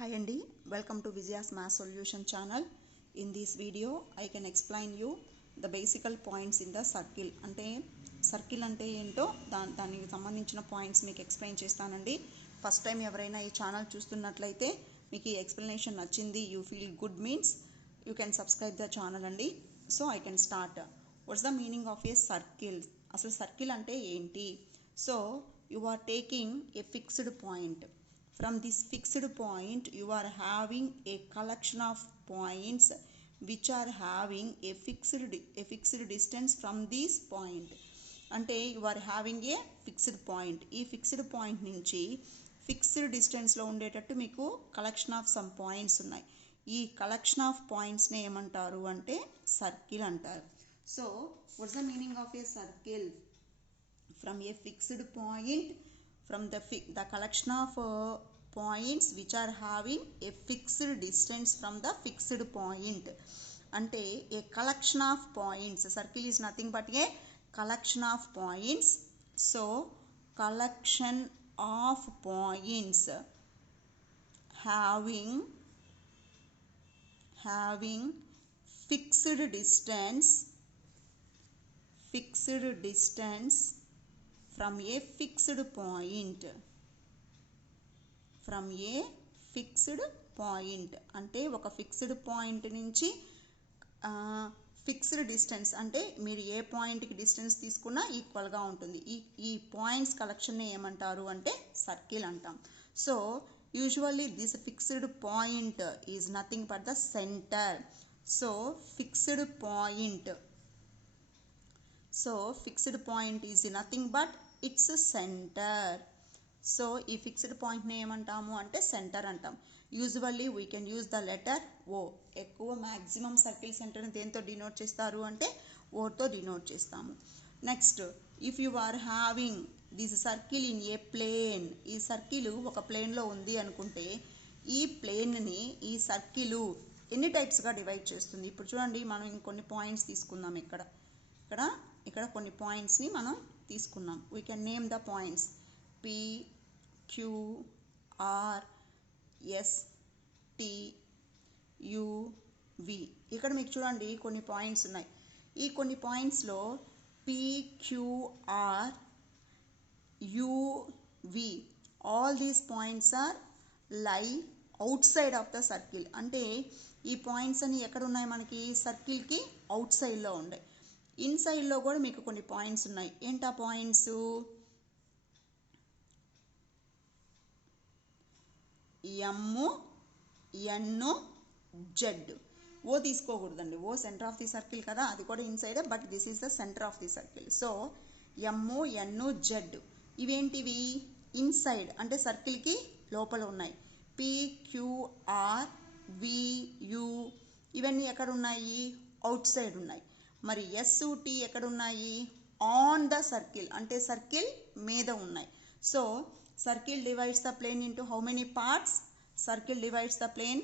Hi Andy, welcome to Vijaya's Math Solution channel. In this video, I can explain you the basic points in the circle. అంటే circle అంటే ఏంటో దానికి సంబంధించిన points మీకు explain చేస్తానండి. First time ఎవరైనా ఈ ఛానల్ చూస్తున్నట్లయితే మీకు ఈ ఎక్స్ప్లెనేషన్ నచ్చింది, you feel good means you can subscribe the channel అండి. So I can start. What's the meaning of a circle? అసలు సర్కిల్ అంటే ఏంటి? So you are taking a fixed point. From this fixed point you are having a collection of points which are having a fixed distance from this point. అంటే you are having a fixed point. ఈ fixed point నుంచి fixed డిస్టెన్స్లో ఉండేటట్టు మీకు collection of some points ఉన్నాయి. ఈ collection of పాయింట్స్ని ఏమంటారు అంటే సర్కిల్ అంటారు. So what's the meaning of a circle? From A fixed point, from the collection of points which are having a fixed distance from the fixed point. అంటే a collection of points, circle is nothing but a collection of points. So collection of points having fixed distance from a fixed point. అంటే ఒక fixed point నుంచి fixed distance అంటే మీరు ఏ పాయింట్కి distance తీసుకున్నా ఈక్వల్గా ఉంటుంది. ఈ పాయింట్స్ కలెక్షన్ని ఏమంటారు అంటే సర్కిల్ అంటాం. So usually this fixed point is nothing but the centre. So fixed point is nothing but its centre. So ఈ ఫిక్స్డ్ పాయింట్ని ఏమంటాము అంటే సెంటర్ అంటాం. Usually we can use the letter O. ఎక్కువ మ్యాక్సిమం సర్కిల్ సెంటర్ని దేంతో denote చేస్తారు అంటే ఓతో డినోట్ చేస్తాము. Next, if you are having this circle in a plane, ఈ సర్కిల్ ఒక ప్లేన్లో ఉంది అనుకుంటే ఈ ప్లేన్ని ఈ సర్కిల్ ఎన్ని టైప్స్గా డివైడ్ చేస్తుంది? ఇప్పుడు చూడండి, మనం ఇంకొన్ని పాయింట్స్ తీసుకుందాం. ఇక్కడ కొన్ని పాయింట్స్ని మనం తీసుకున్నాం. We can name the points P, Q, R, S, T, U, V. ఇక్కడ మీకు చూడండి కొన్ని పాయింట్స్ ఉన్నాయి. ఈ కొన్ని పాయింట్స్లో P, Q, R, U, V, all these points are lie outside of the circle. అంటే ఈ పాయింట్స్ అన్ని ఎక్కడ ఉన్నాయి? మనకి సర్కిల్కి అవుట్ సైడ్లో ఉన్నాయి. ఇన్సైడ్లో కూడా మీకు కొన్ని పాయింట్స్ ఉన్నాయి. ఏంటా points? M, N, Z. O తీసుకోకూడదండి. O center of the circle కదా, అది కూడా inside, but this is the centre of the circle. So M, N, Z ఇవేంటివి? ఇన్సైడ్ అంటే సర్కిల్కి లోపల ఉన్నాయి. P, Q, R, V, U ఇవన్నీ ఎక్కడ ఉన్నాయి? అవుట్ సైడ్ ఉన్నాయి. మరి S, T ఎక్కడ ఉన్నాయి? ఆన్ ద సర్కిల్ అంటే సర్కిల్ మీద ఉన్నాయి. So circle divides the plane into how many parts? Circle divides the plane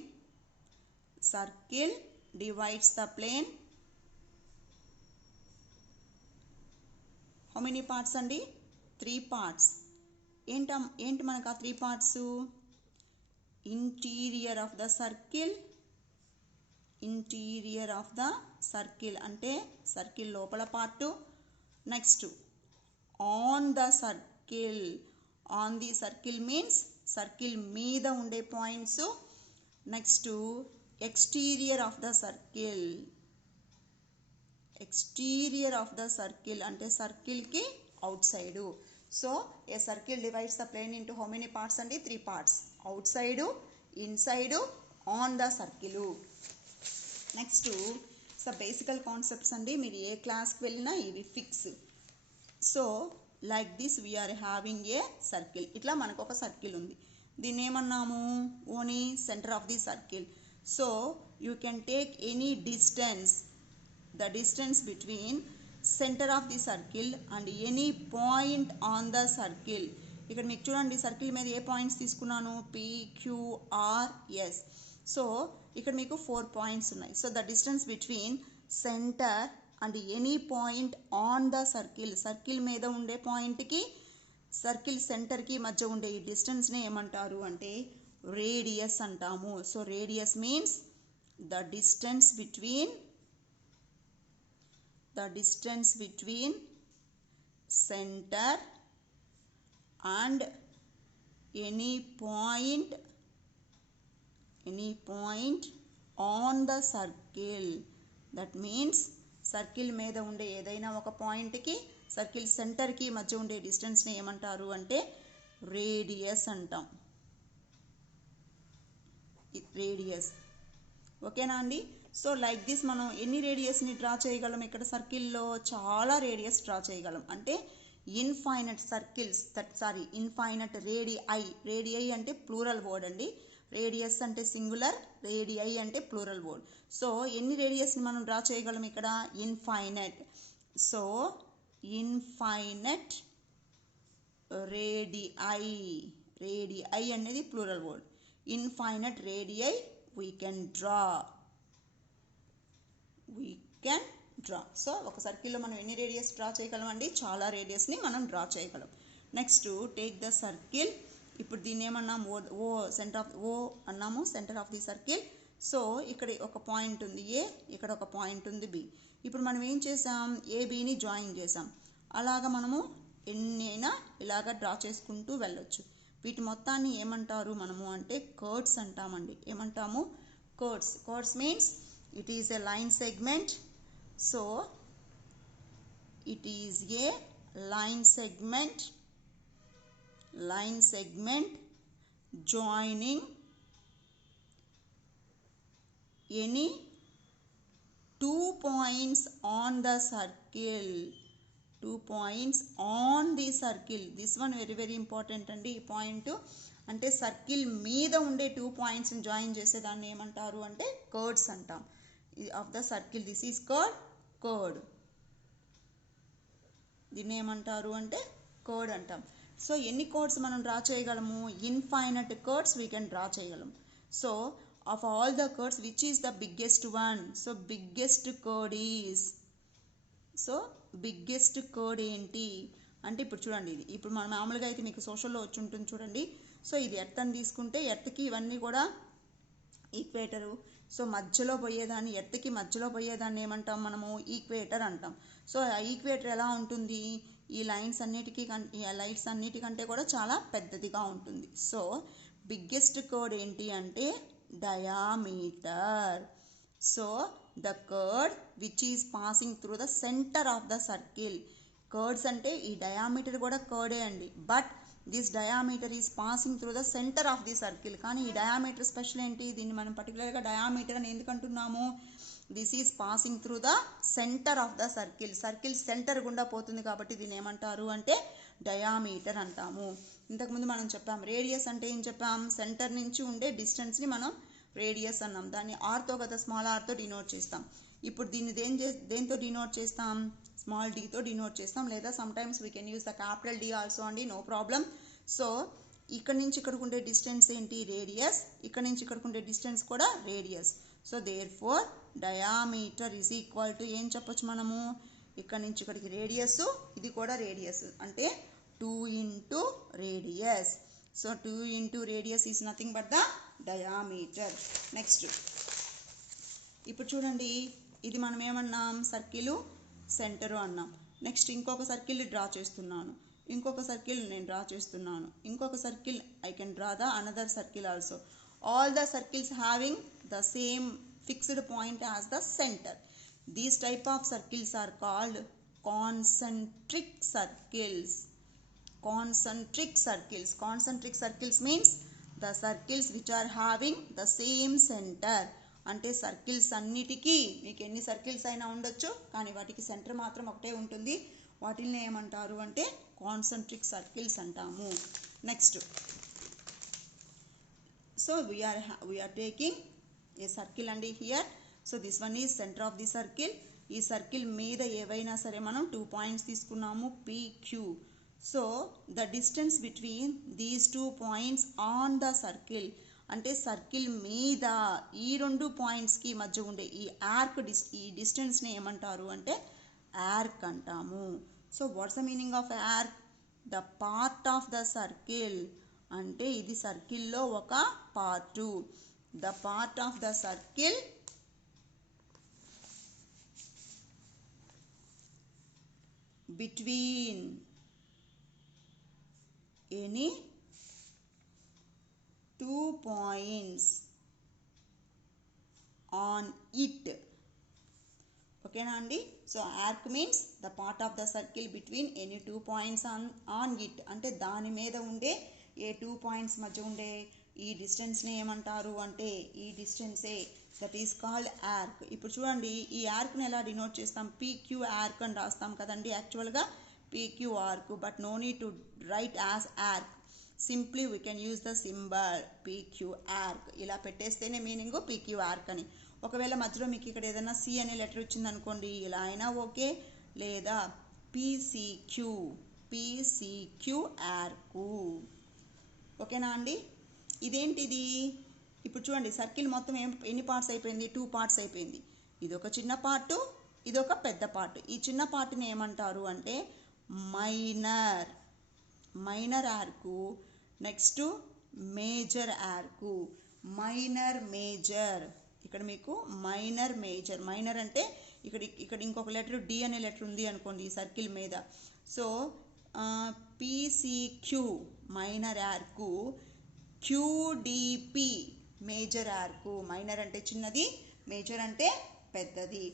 how many parts అండి? 3 parts. ఏంటి మనకు ఆ 3 parts? Interior of the circle అంటే సర్కిల్ లోపల part. Next on the circle. On the circle means circle మీద ఉండే points. Next exterior of the circle అంటే సర్కిల్కి outside. So a circle divides the plane into how many parts అండి? 3 parts. Outside, inside, on the circle. Next basical concepts అండి. మీరు ఏ క్లాస్కి వెళ్ళినా ఇవి fix. So like this we're having a circle. ఇట్లా మనకు ఒక సర్కిల్ ఉంది. దీన్ని ఏమన్నాము? Only center of the circle. So you can take any distance, the distance between center of the circle and any point on the circle. ఇక్కడ మీకు చూడండి, circle మీద ఏ పాయింట్స్ తీసుకున్నాను? P, Q, R, S. So ఇక్కడ మీకు 4 points ఉన్నాయి. So the distance between center and any point on the circle మీద ఉండే పాయింట్కి సర్కిల్ సెంటర్కి మధ్య ఉండే ఈ డిస్టెన్స్ని ఏమంటారు అంటే రేడియస్ అంటాము. So radius means the distance between center and any point on the circle. That means circle మీద ఉండే ఏదైనా ఒక పాయింట్కి సర్కిల్ సెంటర్కి మధ్య ఉండే డిస్టెన్స్ని ఏమంటారు అంటే రేడియస్ అంటాం. రేడియస్ ఓకేనా అండి. సో లైక్ దిస్ మనం ఎన్ని రేడియస్ని డ్రా చేయగలం, ఇక్కడ సర్కిల్లో చాలా రేడియస్ డ్రా చేయగలం. అంటే ఇన్ఫైనట్ సర్కిల్స్ ఇన్ఫైనట్ రేడిఐ అంటే ప్లూరల్ వర్డ్ అండి. రేడియస్ అంటే సింగులర్, రేడిఐ అంటే ప్లూరల్ వర్డ్. సో ఎన్ని రేడియస్ని మనం డ్రా చేయగలం ఇక్కడ ఇన్ఫైనట్. సో ఇన్ఫైనట్ రేడిఐ అనేది plural word. Infinite radii we can draw. So ఒక సర్కిల్లో మనం ఎన్ని రేడియస్ డ్రా చేయగలం అండి, చాలా రేడియస్ని మనం డ్రా చేయగలం. Next take the circle. ఇప్పుడు దీన్ని ఏమన్నాం ఓ అన్నాము, centre of the circle. So ఇక్కడ ఒక పాయింట్ ఉంది ఏ, ఇక్కడ ఒక పాయింట్ ఉంది బి. ఇప్పుడు మనం ఏం చేసాం, ఏబిని జాయిన్ చేసాం. అలాగా మనము ఎన్ని అయినా ఇలాగ డ్రా చేసుకుంటూ వెళ్ళొచ్చు. వీటి మొత్తాన్ని ఏమంటారు మనము అంటే కర్వ్స్ అంటామండి. ఏమంటాము curves means it is a line segment. So it is a line segment joining any 2 points on the circle. 2 points on the circle. This one very important అండి. ఈ పాయింట్ అంటే సర్కిల్ మీద ఉండే 2 పాయింట్స్ని జాయిన్ చేసేదాన్ని ఏమంటారు అంటే కర్వ్స్ అంటాం. Of the circle this is curd. దీన్ని ఏమంటారు అంటే కర్డ్ అంటాం. సో ఎన్ని కర్వ్స్ మనం డ్రా చేయగలము, infinite curves we can draw చేయగలం. So of all the curves which is the biggest one, so biggest chord is, so biggest chord ఏంటి అంటే ఇప్పుడు చూడండి, ఇది ఇప్పుడు మన మామూలుగా అయితే మీకు సోషల్లో వచ్చి ఉంటుంది చూడండి. సో ఇది ఎర్త్ అని తీసుకుంటే ఎర్త్కి ఇవన్నీ కూడా ఈక్వేటరు. సో మధ్యలో పోయేదాన్ని ఎర్త్కి మధ్యలో పోయేదాన్ని ఏమంటాం మనము ఈక్వేటర్ అంటాం. సో ఆ ఈక్వేటర్ ఎలా ఉంటుంది, ఈ లైన్స్ అన్నిటికంటే కూడా చాలా పెద్దదిగా ఉంటుంది. సో బిగ్గెస్ట్ కర్డ్ ఏంటి అంటే diameter. So the curd which is passing through the centre of the circle. Curds అంటే ఈ డయామీటర్ కూడా కర్డే అండి, but this diameter is passing through the centre of the circle. కానీ ఈ డయామీటర్ స్పెషల్ ఏంటి, దీన్ని మనం పర్టికులర్గా డయామీటర్ అని ఎందుకు అంటున్నాము, this is passing through the centre of the circle centre గుండా పోతుంది కాబట్టి దీన్ని ఏమంటారు అంటే డయామీటర్ అంటాము. ఇంతకుముందు మనం చెప్పాం రేడియస్ అంటే ఏం చెప్పాం, సెంటర్ నుంచి ఉండే డిస్టెన్స్ని మనం రేడియస్ అన్నాం. దాన్ని ఆర్తో కదా స్మాల్ ఆర్తో డినోట్ చేస్తాం. ఇప్పుడు దీన్ని దేంతో డినోట్ చేస్తాం, స్మాల్ డీతో డినోట్ చేస్తాం, లేదా sometimes we can use the capital D also అండి, నో ప్రాబ్లం. సో ఇక్కడ నుంచి ఇక్కడికి ఉండే డిస్టెన్స్ ఏంటి రేడియస్, ఇక్కడ నుంచి ఇక్కడికి ఉండే డిస్టెన్స్ కూడా radius. So therefore diameter is equal to ఏం చెప్పొచ్చు మనము, ఇక్కడ నుంచి ఇక్కడికి రేడియస్, ఇది కూడా రేడియస్ అంటే 2 into radius. So 2 into radius is nothing but the diameter. Next ఇప్పుడు చూడండి, ఇది మనం ఏమన్నాం సర్కిల్ సెంటరు అన్నాం. నెక్స్ట్ ఇంకొక సర్కిల్ డ్రా చేస్తున్నాను, ఇంకొక సర్కిల్ నేను డ్రా చేస్తున్నాను, ఇంకొక circle I can draw the another circle also. All the circles having the same fixed point as the centre. These type of circles are called concentric circles. Concentric circles means the circles which are having the same center. అంటే circles అన్నిటికీ మీకు ఎన్ని circles అయినా ఉండొచ్చు, కానీ వాటికి centre మాత్రం ఒకటే ఉంటుంది. వాటిని ఏమంటారు అంటే కాన్సెంట్రిక్ సర్కిల్స్ అంటాము. Next so we're taking a circle అండి here. So this one is centre of the circle. ఈ సర్కిల్ మీద ఏవైనా సరే మనం 2 పాయింట్స్ తీసుకున్నాము PQ. So the distance between these 2 points on the circle అంటే సర్కిల్ మీద ఈ 2 పాయింట్స్కి మధ్య ఉండే ఈ ఈ డిస్టెన్స్ని ఏమంటారు అంటే ఆర్క్ అంటాము. So what's the meaning of arc, the part of the circle అంటే ఇది సర్కిల్లో ఒక part. The part of the circle between any two points on it. ఓకేనా అండి? So arc means the part of the circle between any 2 points on it. అంటే దాని మీద ఉండే ఏ 2 పాయింట్స్ మధ్య ఉండే ఈ డిస్టెన్స్ని ఏమంటారు అంటే ఈ డిస్టెన్సే, దట్ ఈస్ కాల్డ్ ఆర్క్. ఇప్పుడు చూడండి, ఈ ఆర్క్ని ఎలా డినోట్ చేస్తాం? PQ ఆర్క్ అని రాస్తాం కదండి యాక్చువల్గా, PQ arc. But no need to write as arc, simply we can use the symbol PQ arc. ఇలా పెట్టేస్తేనే మీనింగ్ PQ ఆర్క్ అని. ఒకవేళ మధ్యలో మీకు ఇక్కడ ఏదైనా C అనే లెటర్ వచ్చింది అనుకోండి, ఇలా అయినా ఓకే, లేదా PCQ ఆర్కు. ఓకేనా అండి? ఇదేంటిది? ఇప్పుడు చూడండి, సర్కిల్ మొత్తం ఎన్ని పార్ట్స్ అయిపోయింది? 2 పార్ట్స్ అయిపోయింది. ఇదొక చిన్న పార్టు, ఇదొక పెద్ద పార్ట్. ఈ చిన్న పార్ట్ని ఏమంటారు అంటే minor arc. Next major arc. Minor major. ఇక్కడ మీకు మైనర్ మేజర్. మైనర్ అంటే ఇక్కడ ఇంకొక లెటర్ D అనే లెటర్ ఉంది అనుకోండి ఈ సర్కిల్ మీద. So PCQ minor arc, QDP major arc. Minor అంటే చిన్నది, మేజర్ అంటే పెద్దది.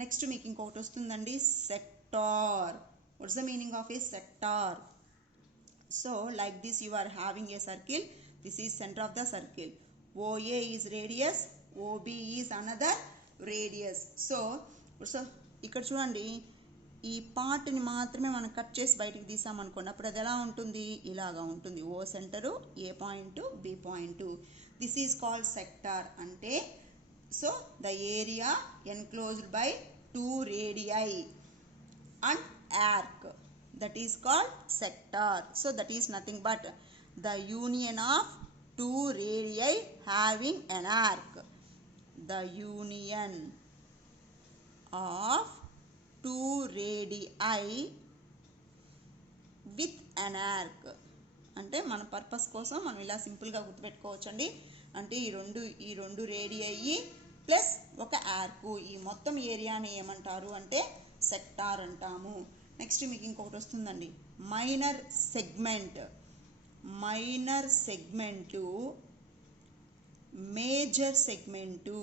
నెక్స్ట్ మీకు ఇంకొకటి వస్తుందండి, sector. What's the meaning of a sector? So like this you are having a circle. This is centre of the circle. OA is radius, OB is another radius. So ఇక్కడ చూడండి, ఈ పార్ట్ని మాత్రమే మనం కట్ చేసి బయటికి తీసామనుకోండి, అప్పుడు అది ఎలా ఉంటుంది? ఇలాగా ఉంటుంది. O center, A point, B point. This is called sector. అంటే so the area enclosed by 2 radii and arc, that is called sector. So that is nothing but the union of 2 radii having an arc. The union of 2 radii with an arc. అంటే మన purpose కోసం మనం ఇలా సింపుల్గా గుర్తుపెట్టుకోవచ్చండి. అంటే ఈ రెండు రేడియయి plus ఒక ఆర్కు, ఈ మొత్తం ఏరియాని ఏమంటారు అంటే సెక్టార్ అంటాము. నెక్స్ట్ మీకు ఇంకొకటి వస్తుందండి, minor segment. Minor segment, major segment.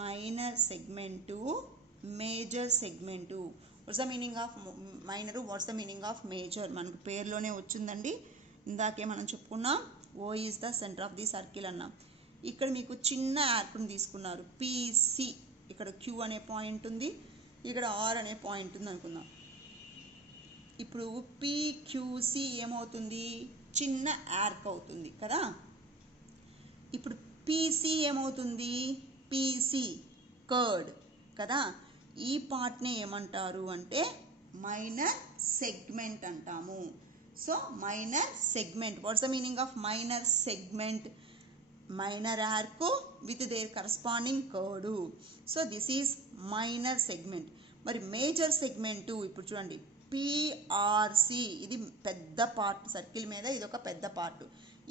Minor segment, major segment. What's the meaning of minor, what's the meaning of major? మనకు పేరులోనే వచ్చిందండి, ఇందాకే మనం చెప్పుకున్నాం. O is the centre of the circle అన్నాం. ఇక్కడ మీకు చిన్న ఆర్క్ని తీసుకున్నారు, PC. ఇక్కడ Q అనే పాయింట్ ఉంది, ఇక్కడ R అనే పాయింట్ ఉంది అనుకుందాం. ఇప్పుడు PQC ఏమవుతుంది? చిన్న ఆర్క్ అవుతుంది కదా. ఇప్పుడు PC ఏమవుతుంది? PC కర్డ్ కదా. ఈ పార్ట్ని ఏమంటారు అంటే మైనర్ సెగ్మెంట్ అంటాము. So minor segment. What's the meaning of minor segment? Minor arc with their corresponding chord. So this is minor segment. మరి మేజర్ సెగ్మెంటు ఇప్పుడు చూడండి, PRC. ఇది పెద్ద పార్ట్ సర్కిల్ మీద, ఇది ఒక పెద్ద పార్ట్.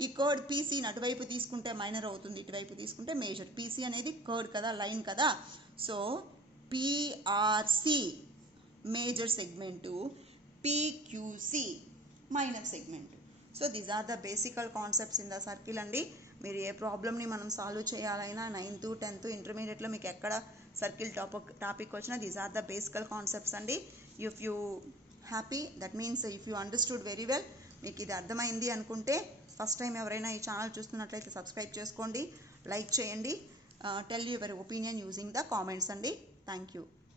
ఈ కర్డ్ PCని అటువైపు తీసుకుంటే మైనర్ అవుతుంది, ఇటువైపు తీసుకుంటే మేజర్. PC అనేది కర్డ్ కదా, లైన్ కదా. So PRC major segment, PQC minor segment. So these are the basic concepts in the circle అండి. మీరు ఏ ప్రాబ్లమ్ని మనం సాల్వ్ చేయాలైనా 9th, 10th, ఇంటర్మీడియట్లో మీకు ఎక్కడ సర్కిల్ టాపిక్ వచ్చినా these are the basic concepts అండి. If you happy, that means if you understood very well, మీకు ఇది అర్థమైంది అనుకుంటే ఫస్ట్ టైం ఎవరైనా ఈ ఛానల్ చూస్తున్నట్లయితే సబ్స్క్రైబ్ చేసుకోండి, లైక్ చేయండి, tell your opinion using the comments అండి. Thank you.